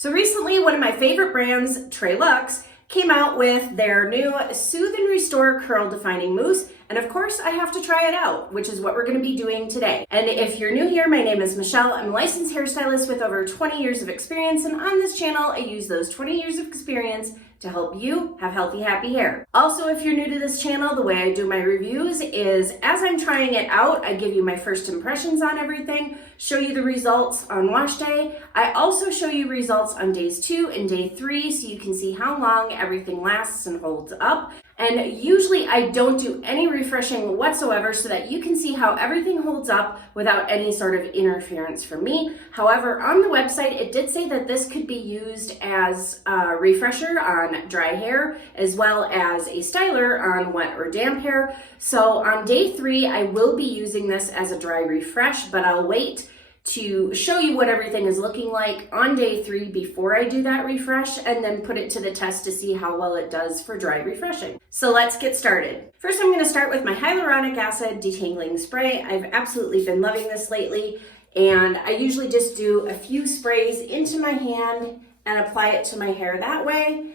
So recently, one of my favorite brands, Treluxe, came out with their new Soothe and Restore Curl Defining Mousse. And of course, I have to try it out, which is what we're gonna be doing today. And if you're new here, my name is Michelle. I'm a licensed hairstylist with over 20 years of experience. And on this channel, I use those 20 years of experience to help you have healthy, happy hair. Also, if you're new to this channel, the way I do my reviews is as I'm trying it out, I give you my first impressions on everything, show you the results on wash day. I also show you results on days 2 and day 3 so you can see how long everything lasts and holds up. And usually I don't do any refreshing whatsoever so that you can see how everything holds up without any sort of interference from me. However, on the website, it did say that this could be used as a refresher on dry hair, as well as a styler on wet or damp hair. So on day 3, I will be using this as a dry refresh, but I'll wait to show you what everything is looking like on day 3 before I do that refresh, and then put it to the test to see how well it does for dry refreshing. So let's get started. First, I'm going to start with my hyaluronic acid detangling spray. I've absolutely been loving this lately, and I usually just do a few sprays into my hand and apply it to my hair that way.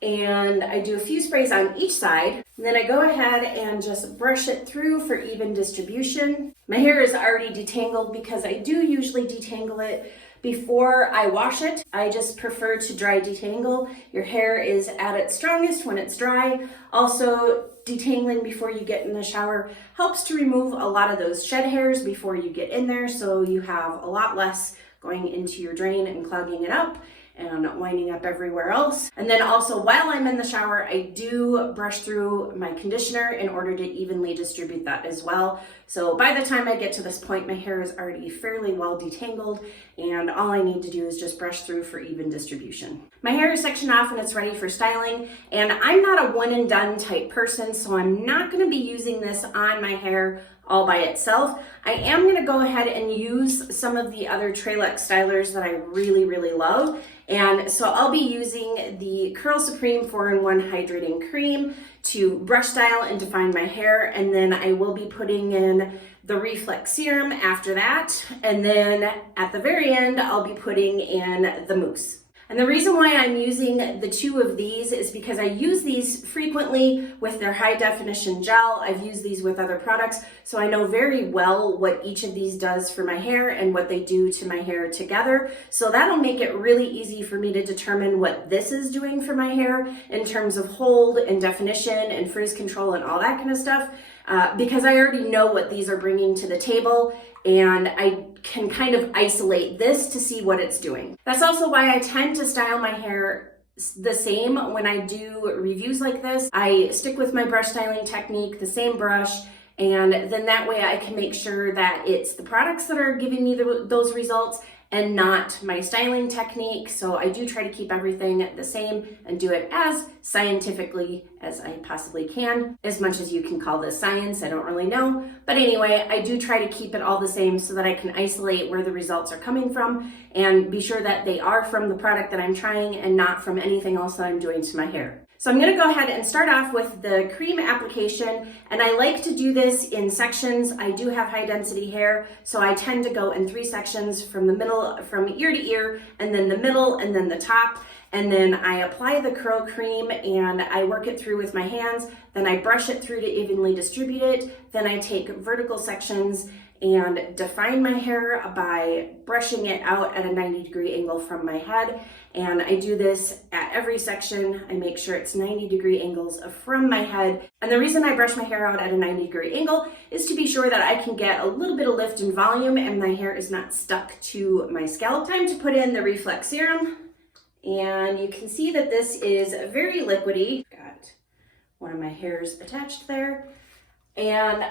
And I do a few sprays on each side, and then I go ahead and just brush it through for even distribution. My hair is already detangled because I do usually detangle it before I wash it. I just prefer to dry detangle. Your hair is at its strongest when it's dry. Also, detangling before you get in the shower helps to remove a lot of those shed hairs before you get in there, so you have a lot less going into your drain and clogging it up and winding up everywhere else. And then also while I'm in the shower, I do brush through my conditioner in order to evenly distribute that as well. So by the time I get to this point, my hair is already fairly well detangled, and all I need to do is just brush through for even distribution. My hair is sectioned off and it's ready for styling, and I'm not a one and done type person, so I'm not gonna be using this on my hair all by itself. I am gonna go ahead and use some of the other Treluxe stylers that I really, really love. And so I'll be using the Curl Supreme 4-in-1 Hydrating Cream to brush style and define my hair. And then I will be putting in the reflex serum after that. And then at the very end, I'll be putting in the mousse. And the reason why I'm using the 2 of these is because I use these frequently with their high definition gel. I've used these with other products, so I know very well what each of these does for my hair and what they do to my hair together. So that'll make it really easy for me to determine what this is doing for my hair in terms of hold and definition and frizz control and all that kind of stuff. Because I already know what these are bringing to the table, and I can kind of isolate this to see what it's doing. That's also why I tend to style my hair the same when I do reviews like this. I stick with my brush styling technique, the same brush, and then that way I can make sure that it's the products that are giving me those results and not my styling technique. So I do try to keep everything the same and do it as scientifically as I possibly can. As much as you can call this science, I don't really know. But anyway, I do try to keep it all the same so that I can isolate where the results are coming from and be sure that they are from the product that I'm trying and not from anything else that I'm doing to my hair. So I'm gonna go ahead and start off with the cream application, and I like to do this in sections. I do have high density hair, so I tend to go in 3 sections from the middle, from ear to ear, and then the middle, and then the top. And then I apply the curl cream and I work it through with my hands. Then I brush it through to evenly distribute it. Then I take vertical sections and define my hair by brushing it out at a 90-degree angle from my head. And I do this at every section. I make sure it's 90-degree angles from my head. And the reason I brush my hair out at a 90-degree angle is to be sure that I can get a little bit of lift and volume and my hair is not stuck to my scalp. Time to put in the reflex serum. And you can see that this is very liquidy. Got one of my hairs attached there. And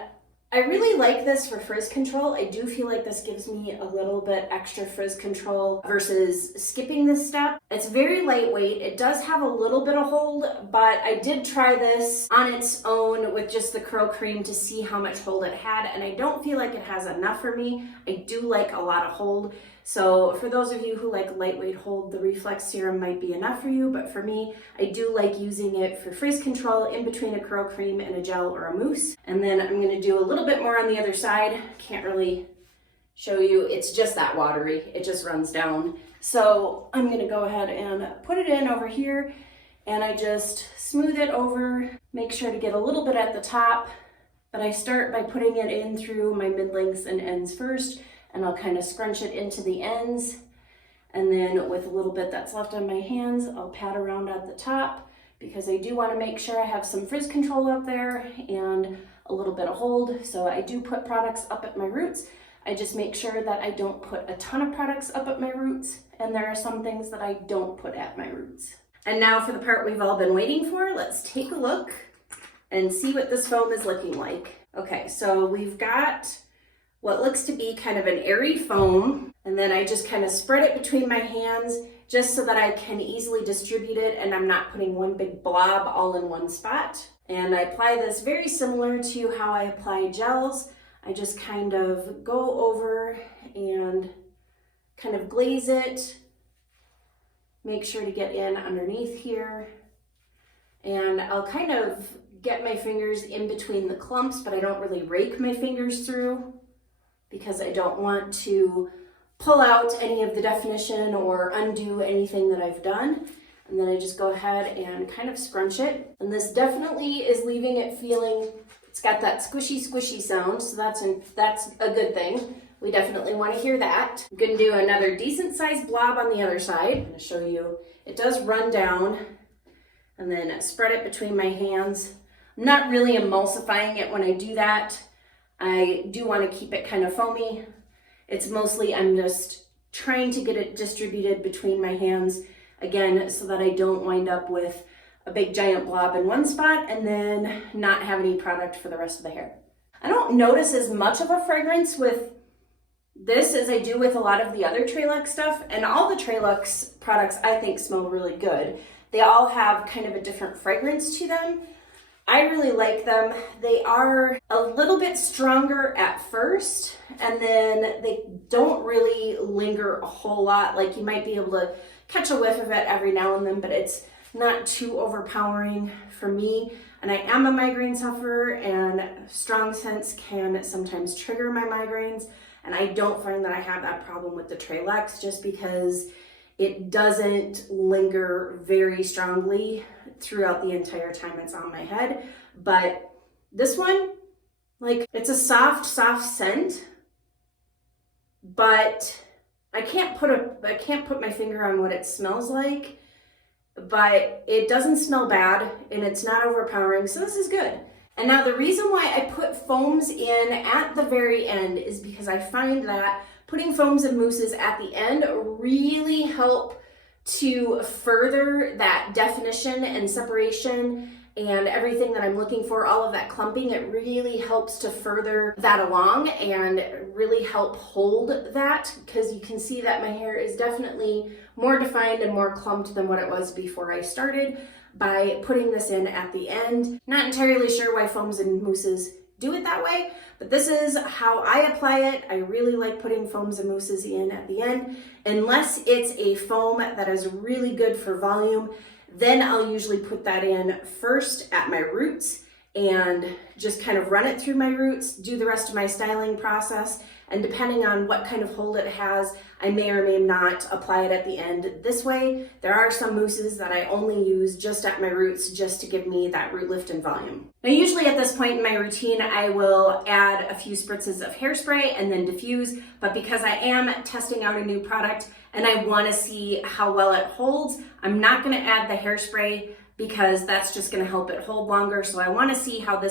I really like this for frizz control. I do feel like this gives me a little bit extra frizz control versus skipping this step. It's very lightweight. It does have a little bit of hold, but I did try this on its own with just the curl cream to see how much hold it had, and I don't feel like it has enough for me. I do like a lot of hold. So for those of you who like lightweight hold, the reflex serum might be enough for you, but for me, I do like using it for frizz control in between a curl cream and a gel or a mousse. And then I'm gonna do a little bit more on the other side. Can't really show you, it's just that watery. It just runs down. So I'm gonna go ahead and put it in over here, and I just smooth it over, make sure to get a little bit at the top, but I start by putting it in through my mid-lengths and ends first, and I'll kind of scrunch it into the ends. And then with a little bit that's left on my hands, I'll pat around at the top, because I do want to make sure I have some frizz control up there and a little bit of hold. So I do put products up at my roots. I just make sure that I don't put a ton of products up at my roots, and there are some things that I don't put at my roots. And now for the part we've all been waiting for, let's take a look and see what this foam is looking like. Okay, so we've got what looks to be kind of an airy foam, and then I just kind of spread it between my hands just so that I can easily distribute it and I'm not putting one big blob all in one spot. And I apply this very similar to how I apply gels. I just kind of go over and kind of glaze it, make sure to get in underneath here, and I'll kind of get my fingers in between the clumps, but I don't really rake my fingers through because I don't want to pull out any of the definition or undo anything that I've done. And then I just go ahead and kind of scrunch it. And this definitely is leaving it feeling, it's got that squishy sound, so that's a good thing. We definitely want to hear that. I'm going to do another decent sized blob on the other side. I'm going to show you, it does run down, and then spread it between my hands. I'm not really emulsifying it when I do that. I do want to keep it kind of foamy. It's mostly, I'm just trying to get it distributed between my hands, again, so that I don't wind up with a big giant blob in one spot and then not have any product for the rest of the hair. I don't notice as much of a fragrance with this as I do with a lot of the other Treluxe stuff, and all the Treluxe products I think smell really good. They all have kind of a different fragrance to them. I really like them. They are a little bit stronger at first, and then they don't really linger a whole lot. Like, you might be able to catch a whiff of it every now and then, but it's not too overpowering for me. And I am a migraine sufferer, and strong scents can sometimes trigger my migraines. And I don't find that I have that problem with the Treluxe, just because it doesn't linger very strongly throughout the entire time it's on my head. But this one, like, it's a soft scent, but I can't put my finger on what it smells like, but it doesn't smell bad and it's not overpowering, so this is good. And now the reason why I put foams in at the very end is because I find that putting foams and mousses at the end really help to further that definition and separation and everything that I'm looking for, all of that clumping. It really helps to further that along and really help hold that, because you can see that my hair is definitely more defined and more clumped than what it was before I started by putting this in at the end. Not entirely sure why foams and mousses do it that way, but this is how I apply it. I really like putting foams and mousses in at the end. Unless it's a foam that is really good for volume, then I'll usually put that in first at my roots and just kind of run it through my roots, do the rest of my styling process, and depending on what kind of hold it has, I may or may not apply it at the end this way. There are some mousses that I only use just at my roots, just to give me that root lift and volume. Now, usually at this point in my routine, I will add a few spritzes of hairspray and then diffuse, but because I am testing out a new product and I want to see how well it holds, I'm not going to add the hairspray, because that's just going to help it hold longer. So I want to see how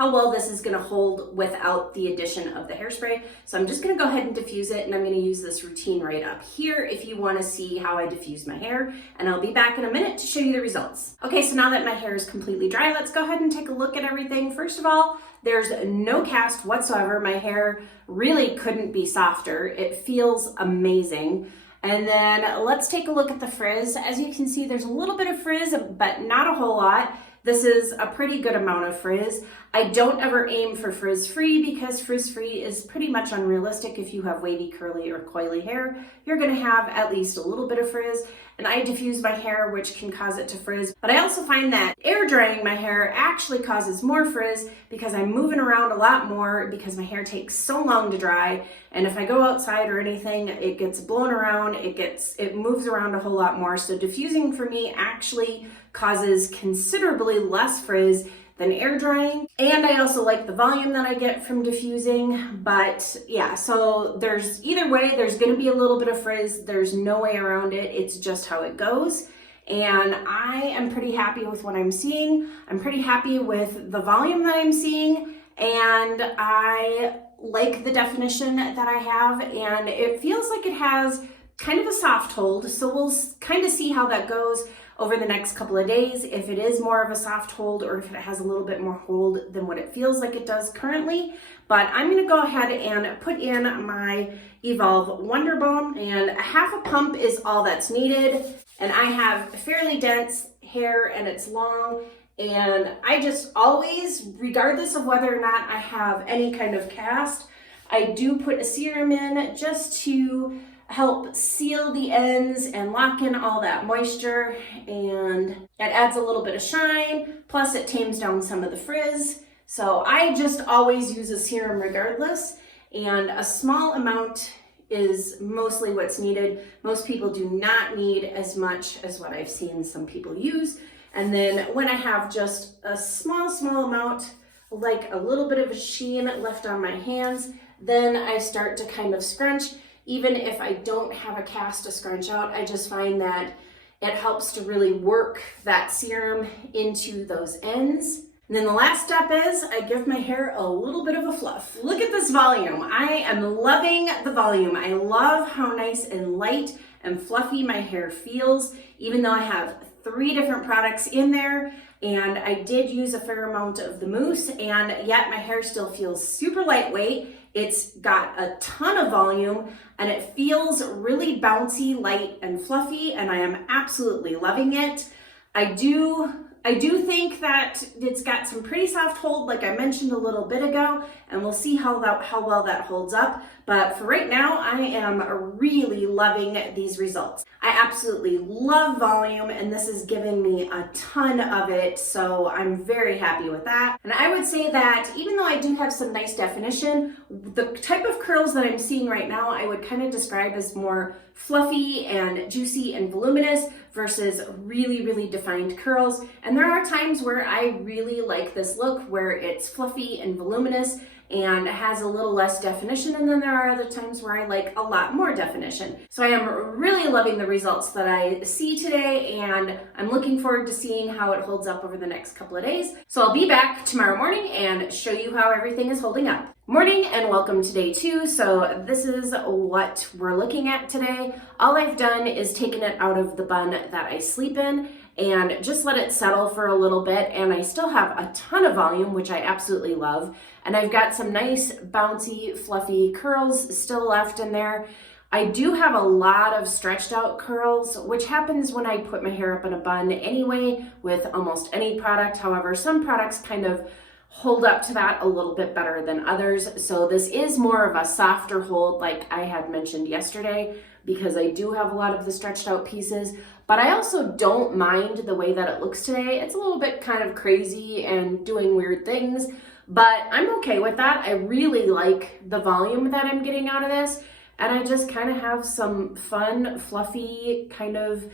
well this is going to hold without the addition of the hairspray. So I'm just going to go ahead and diffuse it, and I'm going to use this routine right up here if you want to see how I diffuse my hair, and I'll be back in a minute to show you the results. Okay, so now that my hair is completely dry, let's go ahead and take a look at everything. First of all, there's no cast whatsoever. My hair really couldn't be softer. It feels amazing. And then let's take a look at the frizz. As you can see, there's a little bit of frizz, but not a whole lot. This is a pretty good amount of frizz. I don't ever aim for frizz-free, because frizz-free is pretty much unrealistic. If you have wavy, curly, or coily hair, you're gonna have at least a little bit of frizz. and I diffuse my hair, which can cause it to frizz. But I also find that air drying my hair actually causes more frizz because I'm moving around a lot more because my hair takes so long to dry. And if I go outside or anything, it gets blown around, it moves around a whole lot more. So diffusing for me actually causes considerably less frizz than air drying. And I also like the volume that I get from diffusing. But yeah, so either way, there's gonna be a little bit of frizz. There's no way around it. It's just how it goes. And I am pretty happy with what I'm seeing. I'm pretty happy with the volume that I'm seeing. And I like the definition that I have. And it feels like it has kind of a soft hold. So we'll kind of see how that goes over the next couple of days, if it is more of a soft hold or if it has a little bit more hold than what it feels like it does currently. But I'm gonna go ahead and put in my Evolvh Wonderbalm, and a half a pump is all that's needed. And I have fairly dense hair and it's long, and I just always, regardless of whether or not I have any kind of cast, I do put a serum in just to help seal the ends and lock in all that moisture, and it adds a little bit of shine, plus it tames down some of the frizz. So I just always use a serum regardless, and a small amount is mostly what's needed. Most people do not need as much as what I've seen some people use. And then when I have just a small amount, like a little bit of a sheen left on my hands, then I start to kind of scrunch. Even if I don't have a cast to scrunch out, I just find that it helps to really work that serum into those ends. And then the last step is I give my hair a little bit of a fluff. Look at this volume. I am loving the volume. I love how nice and light and fluffy my hair feels, even though I have 3 different products in there. And I did use a fair amount of the mousse, and yet my hair still feels super lightweight. It's got a ton of volume and it feels really bouncy, light, and fluffy, and I am absolutely loving it. I do think that it's got some pretty soft hold, like I mentioned a little bit ago, and we'll see how well that holds up. But for right now, I am really loving these results. I absolutely love volume, and this is giving me a ton of it, so I'm very happy with that. And I would say that even though I do have some nice definition, the type of curls that I'm seeing right now, I would kind of describe as more fluffy and juicy and voluminous versus really defined curls. And there are times where I really like this look where it's fluffy and voluminous and has a little less definition, and then there are other times where I like a lot more definition. So I am really loving the results that I see today, and I'm looking forward to seeing how it holds up over the next couple of days. So I'll be back tomorrow morning and show you how everything is holding up. Morning and welcome to day 2. So this is what we're looking at today. All I've done is taken it out of the bun that I sleep in and just let it settle for a little bit, and I still have a ton of volume, which I absolutely love, and I've got some nice bouncy fluffy curls still left in there. I do have a lot of stretched out curls, which happens when I put my hair up in a bun anyway with almost any product. However, some products kind of hold up to that a little bit better than others. So this is more of a softer hold, like I had mentioned yesterday, because I do have a lot of the stretched out pieces, but I also don't mind the way that it looks today. It's a little bit kind of crazy and doing weird things, but I'm okay with that. I really like the volume that I'm getting out of this, and I just kind of have some fun, fluffy, kind of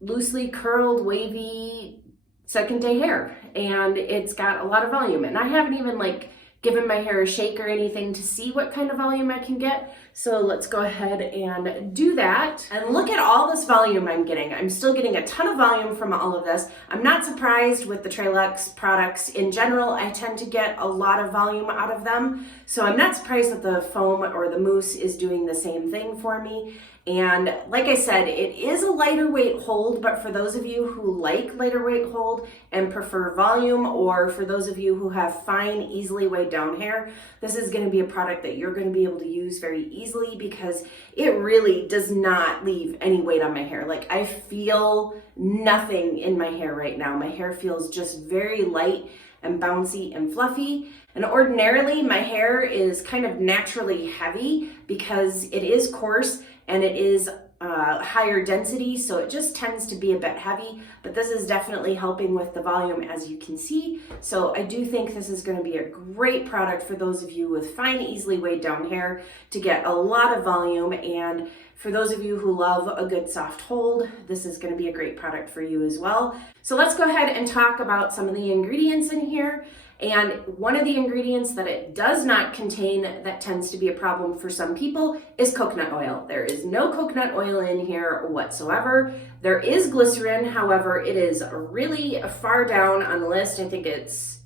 loosely curled, wavy second day hair, and it's got a lot of volume, and I haven't even given my hair a shake or anything to see what kind of volume I can get. So let's go ahead and do that. And look at all this volume I'm getting. I'm still getting a ton of volume from all of this. I'm not surprised with the Treluxe products. In general, I tend to get a lot of volume out of them. So I'm not surprised that the foam or the mousse is doing the same thing for me. And like I said, it is a lighter weight hold, but for those of you who like lighter weight hold and prefer volume, or for those of you who have fine, easily weighed down hair, this is going to be a product that you're going to be able to use very easily because it really does not leave any weight on my hair. Like, I feel nothing in my hair right now. My hair feels just very light and bouncy and fluffy. And ordinarily my hair is kind of naturally heavy because it is coarse and it is higher density, so it just tends to be a bit heavy, but this is definitely helping with the volume, as you can see. So I do think this is going to be a great product for those of you with fine, easily weighed down hair to get a lot of volume, and for those of you who love a good soft hold, this is going to be a great product for you as well. So let's go ahead and talk about some of the ingredients in here. And one of the ingredients that it does not contain that tends to be a problem for some people is coconut oil. There is no coconut oil in here whatsoever. There is glycerin, however, it is really far down on the list. I think it's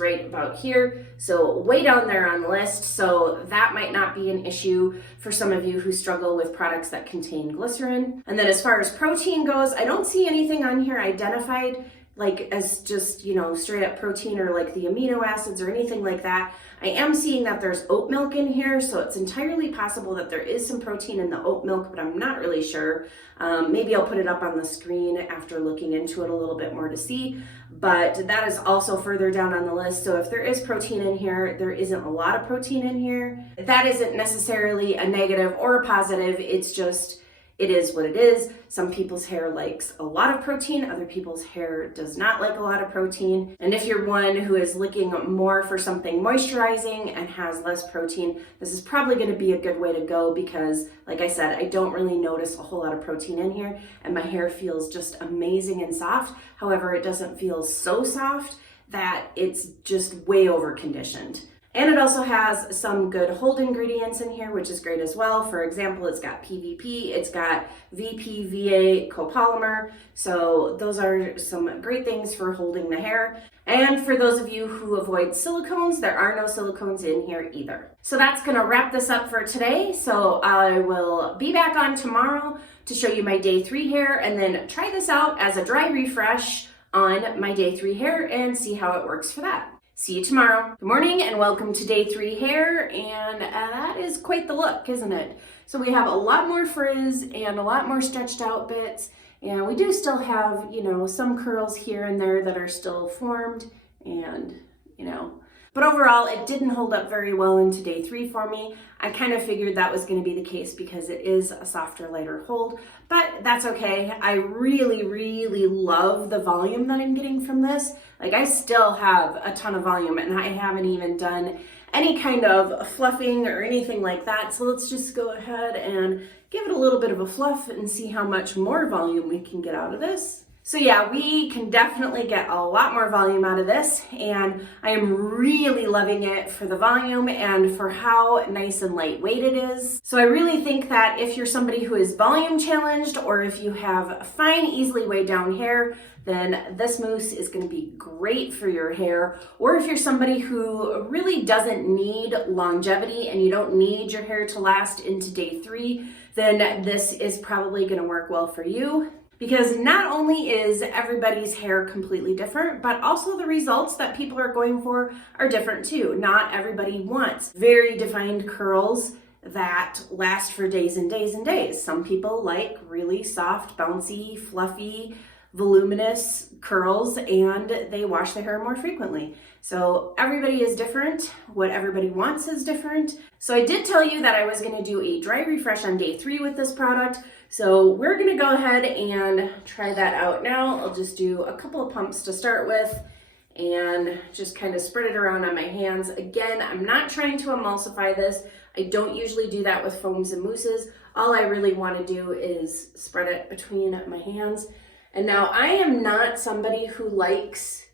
right about here. So way down there on the list. So that might not be an issue for some of you who struggle with products that contain glycerin. And then as far as protein goes, I don't see anything on here identified like as just, you know, straight up protein or like the amino acids or anything like that. I am seeing that there's oat milk in here, so it's entirely possible that there is some protein in the oat milk, but I'm not really sure. Maybe I'll put it up on the screen after looking into it a little bit more to see, but that is also further down on the list. So if there is protein in here, there isn't a lot of protein in here. That isn't necessarily a negative or a positive, it's just, it is what it is. Some people's hair likes a lot of protein, other people's hair does not like a lot of protein. And if you're one who is looking more for something moisturizing and has less protein, this is probably going to be a good way to go because, like I said, I don't really notice a whole lot of protein in here and my hair feels just amazing and soft. However, it doesn't feel so soft that it's just way over conditioned. And it also has some good hold ingredients in here, which is great as well. For example, it's got PVP, it's got VPVA copolymer. So those are some great things for holding the hair. And for those of you who avoid silicones, there are no silicones in here either. So that's gonna wrap this up for today. So I will be back on tomorrow to show you my day 3 hair and then try this out as a dry refresh on my day 3 hair and see how it works for that. See you tomorrow. Good morning and welcome to day 3 hair, and that is quite the look, isn't it? So we have a lot more frizz and a lot more stretched out bits, and we do still have, you know, some curls here and there that are still formed, and, you know, but overall it didn't hold up very well into day 3 for me. I kind of figured that was going to be the case because it is a softer, lighter hold, but that's okay. I really, really love the volume that I'm getting from this. Like, I still have a ton of volume and I haven't even done any kind of fluffing or anything like that. So let's just go ahead and give it a little bit of a fluff and see how much more volume we can get out of this. So yeah, we can definitely get a lot more volume out of this, and I am really loving it for the volume and for how nice and lightweight it is. So I really think that if you're somebody who is volume challenged or if you have fine, easily weighed down hair, then this mousse is going to be great for your hair. Or if you're somebody who really doesn't need longevity and you don't need your hair to last into day 3, then this is probably going to work well for you. Because not only is everybody's hair completely different, but also the results that people are going for are different too. Not everybody wants very defined curls that last for days and days and days. Some people like really soft, bouncy, fluffy, voluminous curls, and they wash their hair more frequently. So everybody is different. What everybody wants is different. So I did tell you that I was going to do a dry refresh on day 3 with this product. So we're going to go ahead and try that out now. I'll just do a couple of pumps to start with and just kind of spread it around on my hands. Again, I'm not trying to emulsify this. I don't usually do that with foams and mousses. All I really want to do is spread it between my hands. And now I am not somebody who likes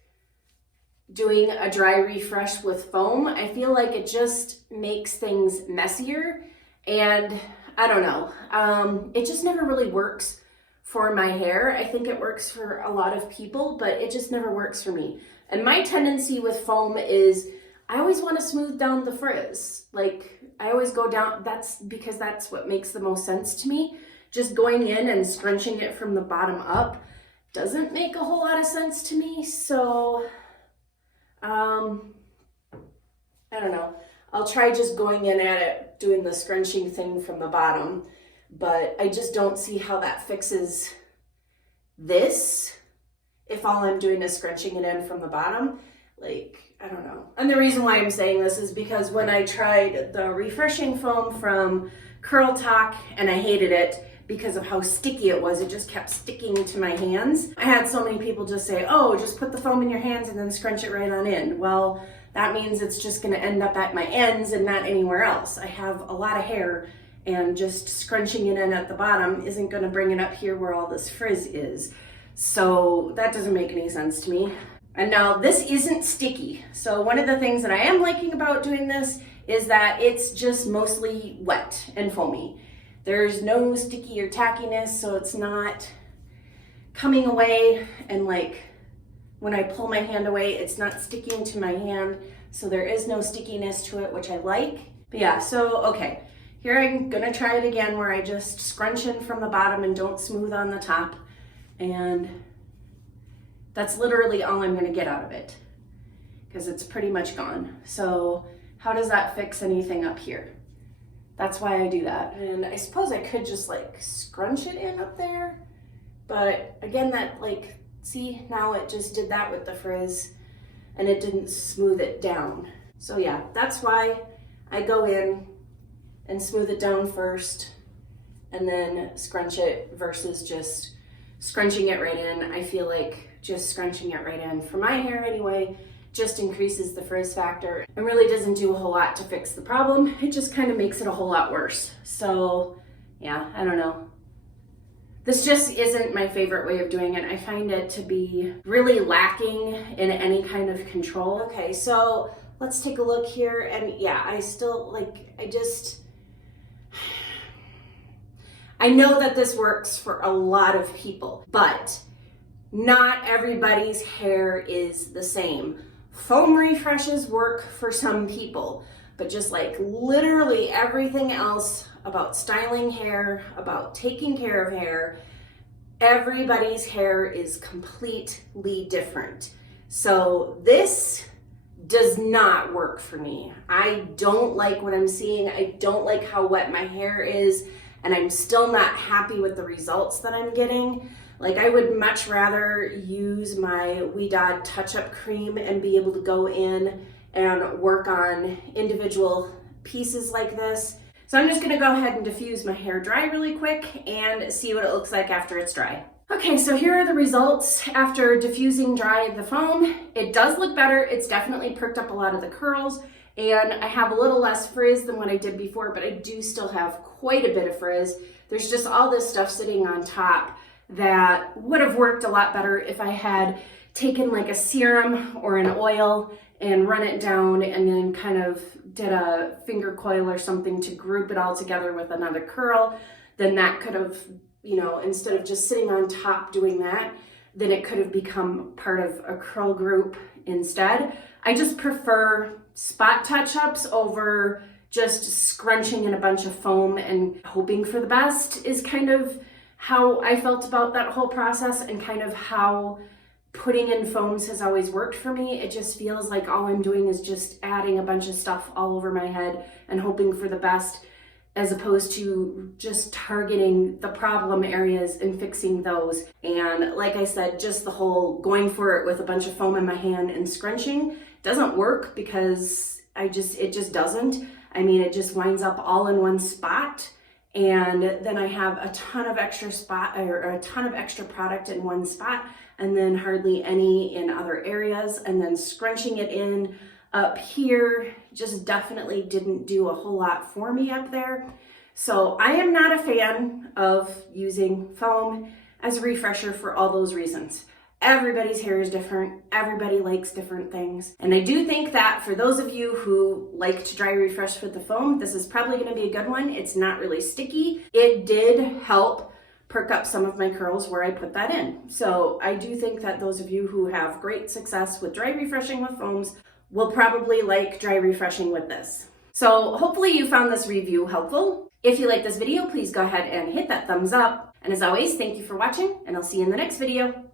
doing a dry refresh with foam. I feel like it just makes things messier, and I don't know. It just never really works for my hair. I think it works for a lot of people, but it just never works for me. And my tendency with foam is I always want to smooth down the frizz. Like, I always go down, that's because that's what makes the most sense to me. Just going in and scrunching it from the bottom up doesn't make a whole lot of sense to me. So, I don't know. I'll try just going in at it, doing the scrunching thing from the bottom, but I just don't see how that fixes this if all I'm doing is scrunching it in from the bottom. Like, I don't know. And the reason why I'm saying this is because when I tried the refreshing foam from Curl Talk and I hated it because of how sticky it was. It just kept sticking to my hands. I had so many people just say, oh, just put the foam in your hands and then scrunch it right on in. Well, that means it's just gonna end up at my ends and not anywhere else. I have a lot of hair, and just scrunching it in at the bottom isn't gonna bring it up here where all this frizz is. So that doesn't make any sense to me. And now this isn't sticky. So one of the things that I am liking about doing this is that it's just mostly wet and foamy. There's no sticky or tackiness, so it's not coming away, and like when I pull my hand away, it's not sticking to my hand. So there is no stickiness to it, which I like. But yeah, so okay. Here I'm gonna try it again where I just scrunch in from the bottom and don't smooth on the top. And that's literally all I'm gonna get out of it because it's pretty much gone. So how does that fix anything up here? That's why I do that. And I suppose I could just like scrunch it in up there. But again, that like, see, now it just did that with the frizz and it didn't smooth it down. So yeah, that's why I go in and smooth it down first and then scrunch it versus just scrunching it right in. I feel like just scrunching it right in, for my hair anyway, just increases the frizz factor and really doesn't do a whole lot to fix the problem. It just kind of makes it a whole lot worse. So yeah, I don't know. This just isn't my favorite way of doing it. I find it to be really lacking in any kind of control. Okay, so let's take a look here. And yeah, I still like, I know that this works for a lot of people, but not everybody's hair is the same. Foam refreshes work for some people, but just like literally everything else about styling hair, about taking care of hair, everybody's hair is completely different. So this does not work for me. I don't like what I'm seeing. I don't like how wet my hair is, and I'm still not happy with the results that I'm getting. Like, I would much rather use my Ouidad touch-up cream and be able to go in and work on individual pieces like this. So I'm just gonna go ahead and diffuse my hair dry really quick and see what it looks like after it's dry. Okay, so here are the results after diffusing dry the foam. It does look better. It's definitely perked up a lot of the curls, and I have a little less frizz than what I did before, but I do still have quite a bit of frizz. There's just all this stuff sitting on top that would have worked a lot better if I had taken like a serum or an oil and run it down and then kind of did a finger coil or something to group it all together with another curl. Then that could have, you know, instead of just sitting on top doing that, then it could have become part of a curl group instead. I just prefer spot touch-ups over just scrunching in a bunch of foam and hoping for the best is kind of how I felt about that whole process, and kind of how putting in foams has always worked for me. It just feels like all I'm doing is just adding a bunch of stuff all over my head and hoping for the best, as opposed to just targeting the problem areas and fixing those. And like I said, just the whole going for it with a bunch of foam in my hand and scrunching doesn't work, because it just doesn't. I mean, it just winds up all in one spot. And then I have a ton of extra product in one spot, and then hardly any in other areas. And then scrunching it in up here just definitely didn't do a whole lot for me up there. So I am not a fan of using foam as a refresher for all those reasons. Everybody's hair is different. Everybody likes different things. And I do think that for those of you who like to dry refresh with the foam, this is probably gonna be a good one. It's not really sticky. It did help perk up some of my curls where I put that in. So I do think that those of you who have great success with dry refreshing with foams will probably like dry refreshing with this. So hopefully you found this review helpful. If you like this video, please go ahead and hit that thumbs up. And as always, thank you for watching, and I'll see you in the next video.